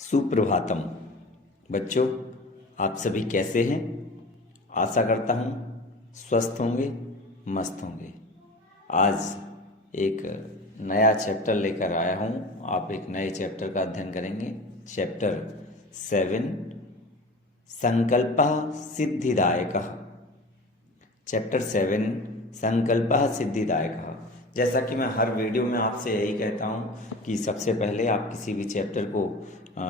सुप्रभातम बच्चों, आप सभी कैसे हैं। आशा करता हूँ स्वस्थ होंगे, मस्त होंगे। आज एक नया चैप्टर लेकर आया हूँ। आप एक नए चैप्टर का अध्ययन करेंगे। चैप्टर 7 संकल्पः सिद्धिदायकः। चैप्टर 7 संकल्पः सिद्धिदायकः। जैसा कि मैं हर वीडियो में आपसे यही कहता हूँ कि सबसे पहले आप किसी भी चैप्टर को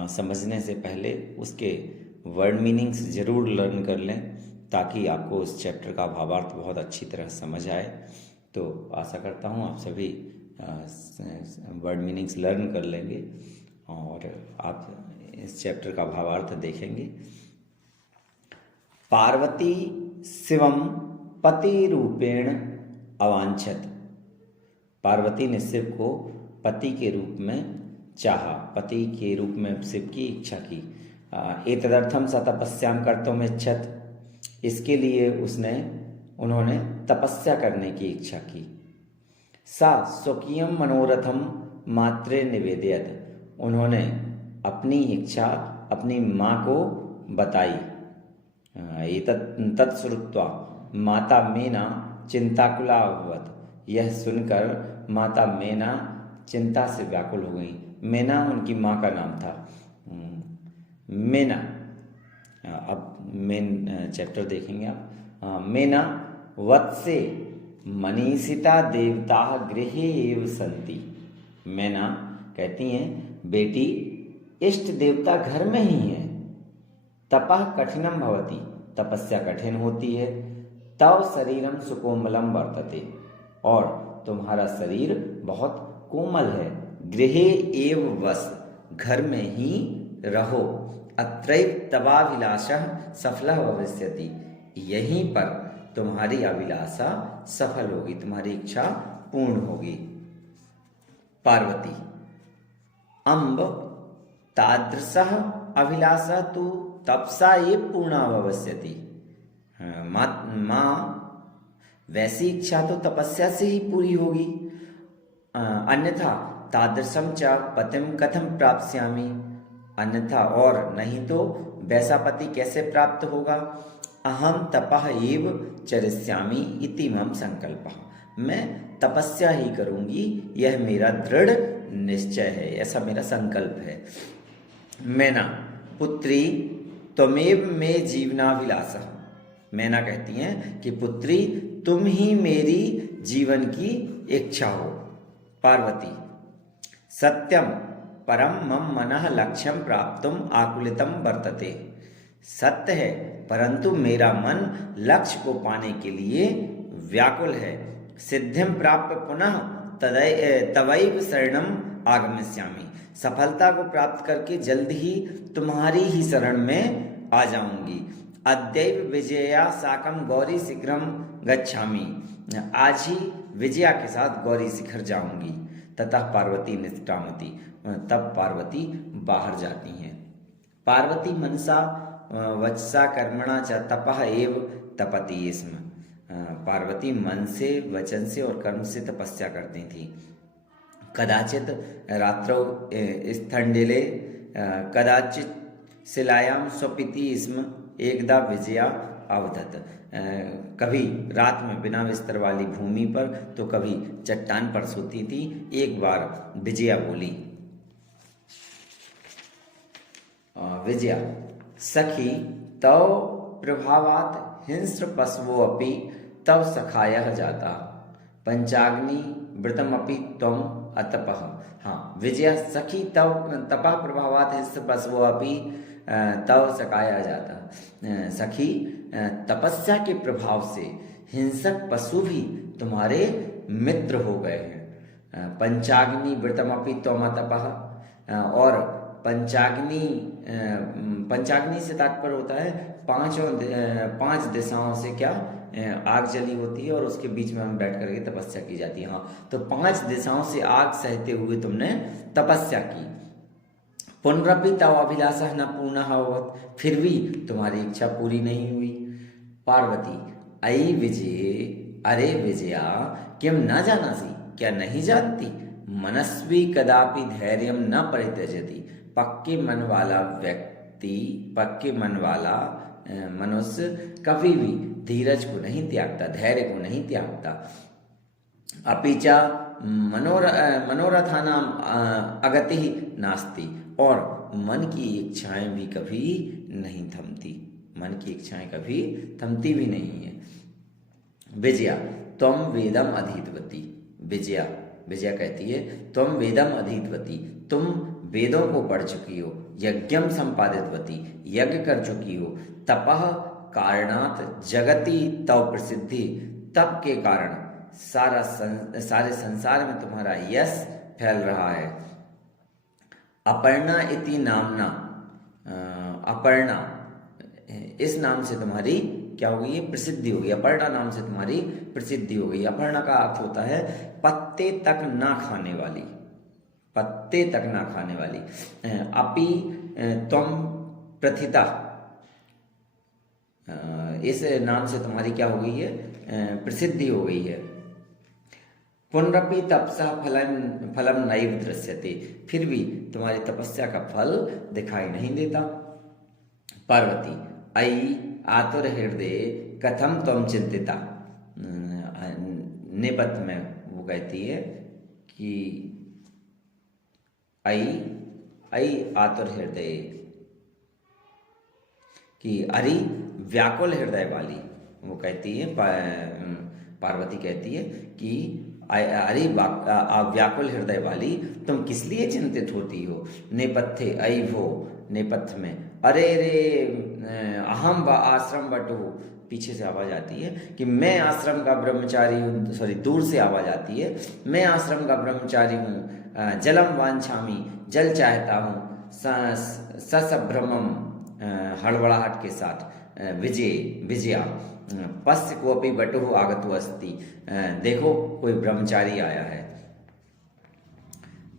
समझने से पहले उसके वर्ड मीनिंग्स ज़रूर लर्न कर लें, ताकि आपको उस चैप्टर का भावार्थ बहुत अच्छी तरह समझ आए। तो आशा करता हूँ आप सभी वर्ड मीनिंग्स लर्न कर लेंगे और आप इस चैप्टर का भावार्थ देखेंगे। पार्वती शिवम पति रूपेण अवांछत। पार्वती ने शिव को पति के रूप में चाहा, पति के रूप में शिव की इच्छा की। एतदर्थम स तपस्याम कर्तुम इच्छत। इसके लिए उन्होंने तपस्या करने की इच्छा की। सा स्वकीयम मनोरथम मात्रे निवेदयत। उन्होंने अपनी इच्छा अपनी माँ को बताई। तत्श्रुत्वा माता मेना चिंताकुला अभवत। यह सुनकर माता मेना चिंता से व्याकुल हो गई। मेना उनकी माँ का नाम था। मेना, अब मेन चैप्टर देखेंगे आप। मेना वत्से मनीषिता देवता गृहे एव सन्ति। मेना कहती हैं, बेटी इष्ट देवता घर में ही है। तपः कठिनम भवति। तपस्या कठिन होती है। तव शरीरम सुकोमलम वर्तते। और तुम्हारा शरीर बहुत कोमल है। गृहे एव वस। घर में ही रहो। अत्रैव तवाभिलाषः सफलः भविष्यति। यहीं पर तुम्हारी अभिलाषा सफल होगी, तुम्हारी इच्छा पूर्ण होगी। पार्वती अम्ब तादृशः अभिलाषा तु तपसा ये पूर्णा भविष्यति। माँ वैसी इच्छा तो तपस्या से ही पूरी होगी। अन्यथा तादृशम च पतिम कथम प्राप्स्यामि। अन्यथा और नहीं तो वैसा पति कैसे प्राप्त होगा। अहम तपः एव चरिष्यामि इति मम संकल्पः। मैं तपस्या ही करूंगी, यह मेरा दृढ़ निश्चय है, ऐसा मेरा संकल्प है। मैना पुत्री त्वमेव मे जीवनाभिलाषः। मैना कहती हैं कि पुत्री तुम ही मेरी जीवन की इच्छा हो। पार्वती सत्यम परम मम मनः लक्ष्यम प्राप्तुम आकुलितम वर्तते। सत्य है, परंतु मेरा मन लक्ष्य को पाने के लिए व्याकुल है। सिद्धिम प्राप्त पुनः तवैव शरणम आगमिष्यामि। सफलता को प्राप्त करके जल्द ही तुम्हारी ही शरण में आ जाऊंगी। अद्यैव विजया साकम गौरी शिखरम गच्छामि। आज ही विजया के साथ गौरी शिखर जाऊंगी। ततः पार्वती निष्क्रामति। तब पार्वती बाहर जाती हैं। पार्वती मनसा वचसा कर्मणा च तपः एव तपति स्म। पार्वती मन से, वचन से और कर्म से तपस्या करती थी। कदाचित रात्रौ स्थंडिले कदाचित शिलायाम स्वपिति स्म। एकदा विजया अवदत। कभी रात में बिना बिस्तर वाली भूमि पर तो कभी चट्टान पर सोती थी। एक बार विजया बोली, विजया सखी तव प्रभावात हिंस्र पशवो अपि तव सखायः जाता पंचाग्नि व्रतमपि त्वम अतपः। हाँ, विजया सखी तव तपः प्रभावात हिंस्र पशवो अपि तव सखाया जाता। सखी तपस्या के प्रभाव से हिंसक पशु भी तुम्हारे मित्र हो गए हैं। पंचाग्नि व्रतमपि त्वम तपः। और पंचाग्नि से तात्पर्य होता है पांच दिशाओं से क्या आग जली होती है और उसके बीच में हम बैठ करके तपस्या की जाती है। हाँ, तो 5 दिशाओं से आग सहते हुए तुमने तपस्या की। पुनरपि तव अभिलाषा न पूर्णः अभवत्। फिर भी तुम्हारी इच्छा पूरी नहीं हुई। पार्वती अयि विजये, अरे विजया किम न जानासि। क्या नहीं जानती। मनस्वी कदापि धैर्यम न परित्यजति। पक्के मन वाला व्यक्ति, पक्के मन वाला मनुष्य कभी भी धीरज को नहीं त्यागता, धैर्य को नहीं त्यागता। अपिचा मनोरथानाम अगति नास्ति, और मन की इच्छाएं भी कभी नहीं थमती, मन की इच्छाएं कभी थमती भी नहीं है। विजया त्वम वेदम अधीतवती, विजया विजया कहती है त्वम वेदम अधीतवती, तुम वेदों को पढ़ चुकी हो। यज्ञम संपादितवती, यज्ञ कर चुकी हो। तपः कारणात् जगति तव प्रसिद्धि, तप के कारण सारे संसार में तुम्हारा यश फैल रहा है। अपर्णा इति नामना, अपर्णा इस नाम से तुम्हारी क्या हो गई है? प्रसिद्धि हो गई। अपर्णा नाम से तुम्हारी प्रसिद्धि हो गई। अपर्णा का अर्थ होता है पत्ते तक ना खाने वाली, पत्ते तक ना खाने वाली। अपि त्वम प्रथिता, इस नाम से तुम्हारी क्या हो गई है? प्रसिद्धि हो गई है। पुनरपि तपसा फलम नैव दृश्यते, फिर भी तुम्हारी तपस्या का फल दिखाई नहीं देता। पार्वती अयि आतुर हृदय कथम त्वम चिंतिता, नेपथ्य में वो कहती है कि अयि आतुर हृदय, कि अरे व्याकुल हृदय वाली, वो कहती है पार्वती कहती है कि अरे व्याकुल हृदय वाली, तुम किस लिए चिंतित होती हो। नेपथ्य अयि वो, नेपथ्य में अरे रे अहम व आश्रम बटु, पीछे से आवाज आती है कि मैं आश्रम का ब्रह्मचारी हूँ, सॉरी दूर से आवाज आती है, मैं आश्रम का ब्रह्मचारी हूँ। जलम वांछामी, जल चाहता हूँ। ससभ्रमम, हड़बड़ाहट के साथ। विजया पश्य कोपि बटु आगतो अस्ति, देखो कोई ब्रह्मचारी आया है।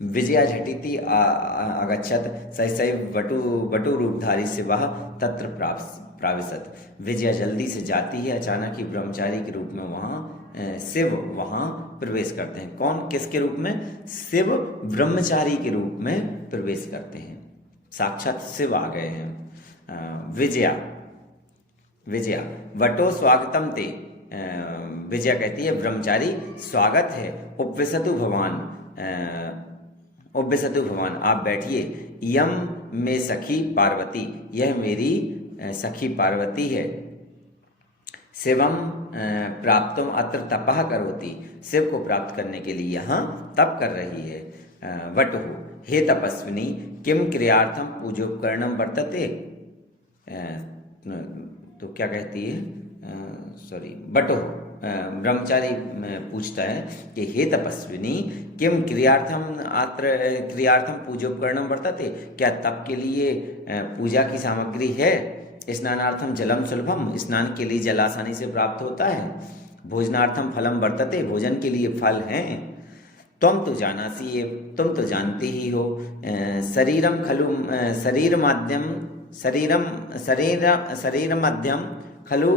विजया झटिति अगच्छत, सहसैव बटु रूपधारी से वह तत्र प्राविशत, विजया जल्दी से जाती है। अचानक ही ब्रह्मचारी के रूप में वहाँ शिव वहाँ प्रवेश करते हैं। कौन, किसके रूप में? शिव ब्रह्मचारी के रूप में प्रवेश करते हैं, साक्षात शिव आ गए हैं। विजया वटो स्वागतम ते, विजया कहती है ब्रह्मचारी स्वागत है। उपविशतु भगवान, उपविशतु भगवान, आप बैठिए। यम में सखी पार्वती, यह मेरी सखी पार्वती है। शिवम प्राप्तुम अत्र तपः करोति, शिव को प्राप्त करने के लिए यहाँ तप कर रही है। वटु हे तपस्विनी किम क्रियार्थम पूजोपकरणम वर्तते, तो क्या कहती है? सॉरी, बटो ब्रह्मचारी पूछता है कि हे तपस्विनी किम क्रियार्थम पूजोपकरणम वर्तते, क्या तप के लिए पूजा की सामग्री है? स्नानार्थम जलम सुलभम, स्नान के लिए जल आसानी से प्राप्त होता है। भोजनार्थम फलम वर्तते, भोजन के लिए फल हैं। तुम तो जानासी, तुम तो जानती ही हो। शरीरम खलु शरीर मध्यम खलु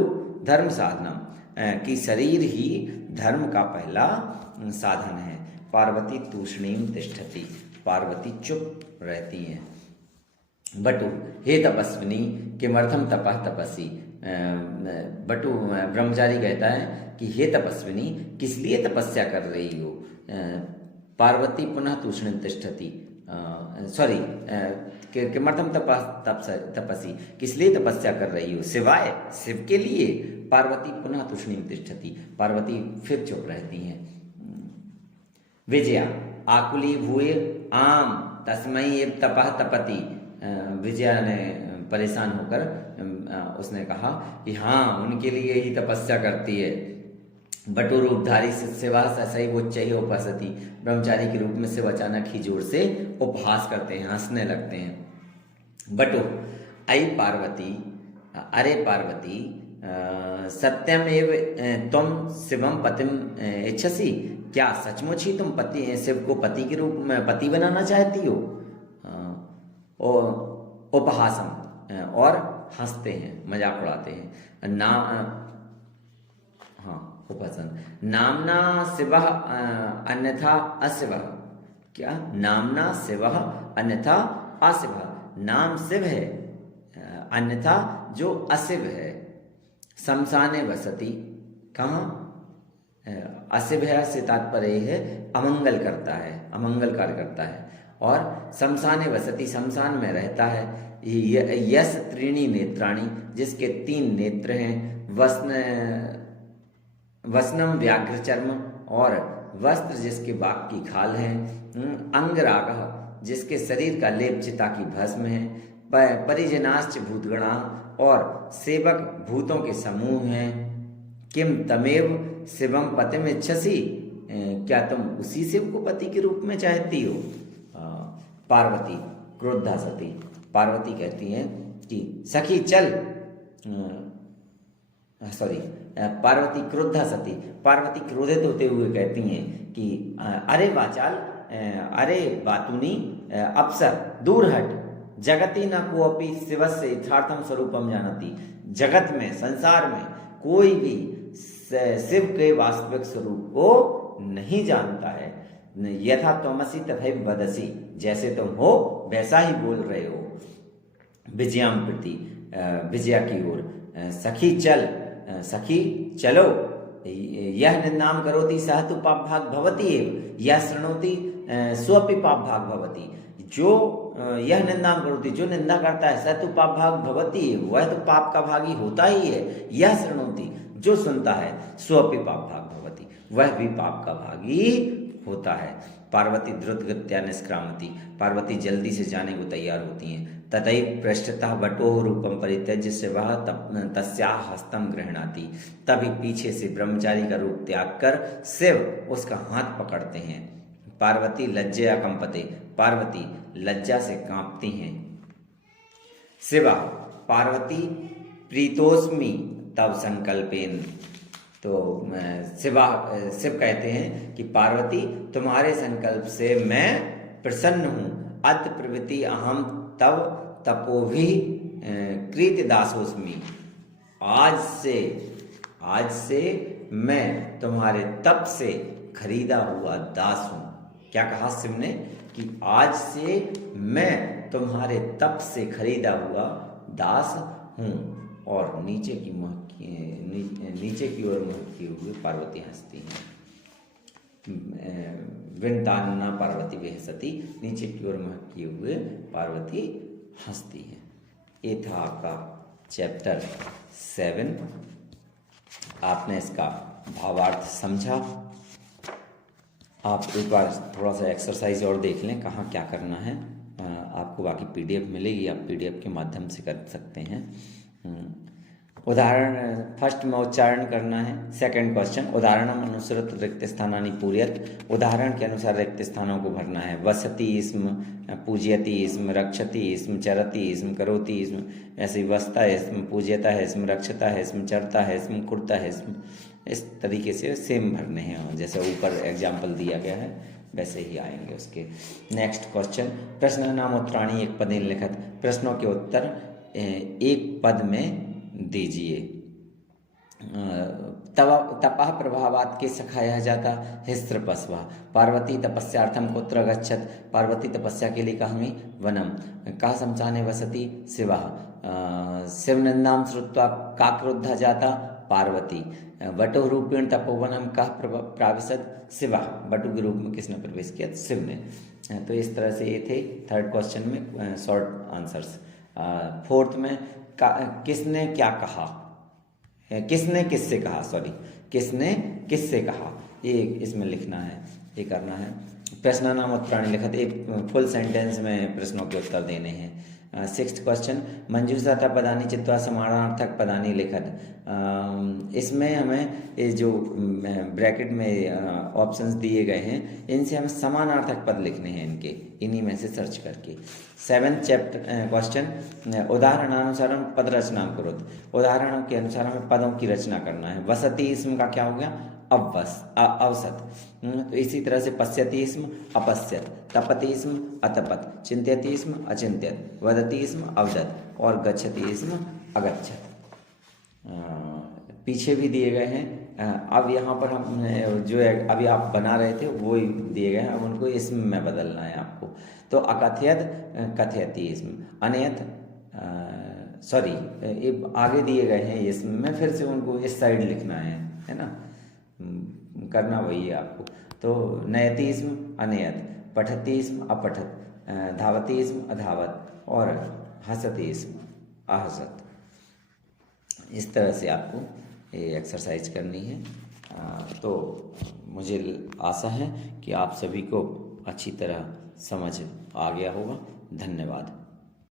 धर्म साधनम, कि शरीर ही धर्म का पहला साधन है। पार्वती तूष्णीम तिष्ठति, पार्वती चुप रहती है। बटु हे तपस्विनी किमर्थम तपः तपसी, बटु ब्रह्मचारी कहता है कि हे तपस्विनी किस लिए तपस्या कर रही हो। पार्वती पुनः तूष्णीम तिष्ठति, सॉरी किमर्थम तपसी, किस लिए तपस्या कर रही हो? सिवाय शिव के लिए। पार्वती पुनः तूष्णीम तिष्ठति, पार्वती फिर चुप रहती हैं। विजया आकुली भूय आम तस्मै एव तपः तपति, विजया ने परेशान होकर उसने कहा कि हाँ, उनके लिए ही तपस्या करती है। बटु रूपधारी सेवा सही उच्चैः उपहसति, ब्रह्मचारी के रूप में शिव अचानक ही जोर से उपहास करते हैं, हंसने लगते हैं। बटु अयि पार्वती, अरे पार्वती सत्यम एव तुम शिवम पतिम इच्छसि, क्या सचमुच ही तुम शिव को पति के रूप में पति बनाना चाहती हो? उपहासम, और हंसते हैं, मजाक उड़ाते हैं। उपहसन नामना शिवः अन्यथा अशिवः, क्या नामना शिवः अन्यथा अशिव, नाम शिव है अन्यथा जो अशिव है। शमशाने वसति, कहाँ अशिव है से तात्पर्य है अमंगल करता है, अमंगल कार्य करता है। और शमशाने वसति, शमशान में रहता है। यस त्रीणी नेत्राणी, जिसके 3 नेत्र हैं। वसनम व्याघ्र चर्म, और वस्त्र जिसके बाघ की खाल है। अंगराग, जिसके शरीर का लेप चिता की भस्म है। परिजनाश्च भूतगणा, और सेवक भूतों के समूह हैं। किम तमेव शिवम पतिम इच्छसि, क्या तुम उसी शिव को पति के रूप में चाहती हो। पार्वती क्रोधा सती, पार्वती कहती हैं कि सखी चल, पार्वती क्रोधा सती, पार्वती क्रोधित होते हुए कहती हैं कि अरे वाचाल, अरे बातुनी, अप्सर दूर हट। जगति न कोअपि शिवस्य यथार्थम स्वरूपम जानति, जगत में संसार में कोई भी शिव के वास्तविक स्वरूप को नहीं जानता है। यथा त्वमसि तथैव वदसि, जैसे तुम हो वैसा ही बोल रहे हो। विजयाम प्रति, विजया की ओर। सखी चल, सखी चलो। यह निन्दाम करोति सह तु पाप भाग भवति एव, यह शृणोति स्वपि पाप भाग भवति। जो यह निंदाम करोति, जो निंदा करता है, सह तु पाप भाग भवति एव, वह तो पाप का भागी होता ही है। यह शृणोति, जो सुनता है, स्वपि पाप भाग भवति, वह भी पाप का भागी होता है। पार्वती द्रुतगत्या निष्क्रामति, पार्वती जल्दी से जाने को तैयार होती हैं। ततैव पृष्ठतः वटोः रूपम परित्यज्य शिवः तस्याः हस्तम गृह्णाति, तभी पीछे से ब्रह्मचारी का रूप त्याग कर शिव उसका हाथ पकड़ते हैं। पार्वती लज्जया कंपते, पार्वती लज्जा से कांपती हैं। शिवा, पार्वती प्रीतोस्मि तव संकल्पेन, तो शिव कहते हैं कि पार्वती तुम्हारे संकल्प से मैं प्रसन्न हूँ। अत प्रवृत्ति अहम तव तपोभि कृत दासोस्मि, आज से मैं तुम्हारे तप से खरीदा हुआ दास हूँ। क्या कहा शिव ने कि आज से मैं तुम्हारे तप से खरीदा हुआ दास हूँ। और नीचे की ओर मुख किए हुए पार्वती हंसती हैं। विनतान्ना पार्वती विहसती, नीचे की ओर मुख किए हुए पार्वती हंसती हैं। ये था आपका चैप्टर 7। आपने इसका भावार्थ समझा। आप एक बार थोड़ा सा एक्सरसाइज और देख लें कहाँ क्या करना है। आपको बाकी PDF मिलेगी, आप PDF के माध्यम से कर सकते हैं। उदाहरण फर्स्ट में उच्चारण करना है। सेकंड क्वेश्चन, उदाहरणम अनुसृत रिक्त स्थानानि पूरयत, उदाहरण के अनुसार रिक्त स्थानों को भरना है। वसति इसम, पूज्यति इसम, रक्षति इसम, चरति इसम, करोति इसम, ऐसे वसता है इसम, पूज्यता है इसम, रक्षता है इसम, चरता है इसम, कुर्ता है इसम। इस तरीके से सेम भरने हैं, जैसे ऊपर एग्जाम्पल दिया गया है वैसे ही आएंगे उसके। नेक्स्ट क्वेश्चन, प्रश्न नाम उत्तराणी एक पदेन लिखत, प्रश्नों के उत्तर एक पद में दीजिए। तपः प्रभावात् के सखाया जाता हिस्त्र पस्वा, पार्वती तपस्यार्थम कुत्र गच्छत, पार्वती तपस्या के लिए कहाँ वनम, कः शमशाने वसति शिवः, शिवनिंदां श्रुत्वा का क्रुद्धा जाता पार्वती, वटु रूपेण तपोवनम कः प्राविशत शिवः, वटु के रूप में किसने प्रवेश किया, शिव ने। तो इस तरह से ये थे थर्ड क्वेश्चन में शॉर्ट आंसर्स। फोर्थ में किसने क्या कहा, किसने किससे कहा, किसने किससे कहा, ये इसमें लिखना है, ये करना है। प्रश्न नाम उत्तराणी लिखत, एक फुल सेंटेंस में प्रश्नों के उत्तर देने हैं। सिक्स्थ क्वेश्चन, मंजूषा पदानी चित्वा समानार्थक पदानी लिखत, इसमें हमें ये जो ब्रैकेट में ऑप्शंस दिए गए हैं इनसे हमें समानार्थक पद लिखने हैं, इन्हीं में से सर्च करके। सेवेंथ चैप्टर क्वेश्चन, उदाहरणानुसार पद रचना करो, उदाहरणों के अनुसार हमें पदों की रचना करना है। वसति इसम का क्या हो गया, अवसत। तो इसी तरह से पश्यति इसम अपश्यत, तपति इसम अतपत, चिंत्यति इसम अचिंत्यत, वदति इसम अवदत और गच्छति इसम अगच्छत। पीछे भी दिए गए हैं अब यहाँ पर हम जो है अभी आप बना रहे थे वो ही दिए गए हैं, अब उनको इसम में बदलना है आपको। तो अकथयत कथयति इसम, अनयत सॉरी आगे दिए गए हैं इसम में, फिर से उनको इस साइड लिखना है ना, करना वही है आपको। तो नयति इसम अनयत, पठति इसम अपठत, धावति इसम अधावत और हसति इसम अहसत। इस तरह से आपको ये एक्सरसाइज करनी है। तो मुझे आशा है कि आप सभी को अच्छी तरह समझ आ गया होगा। धन्यवाद।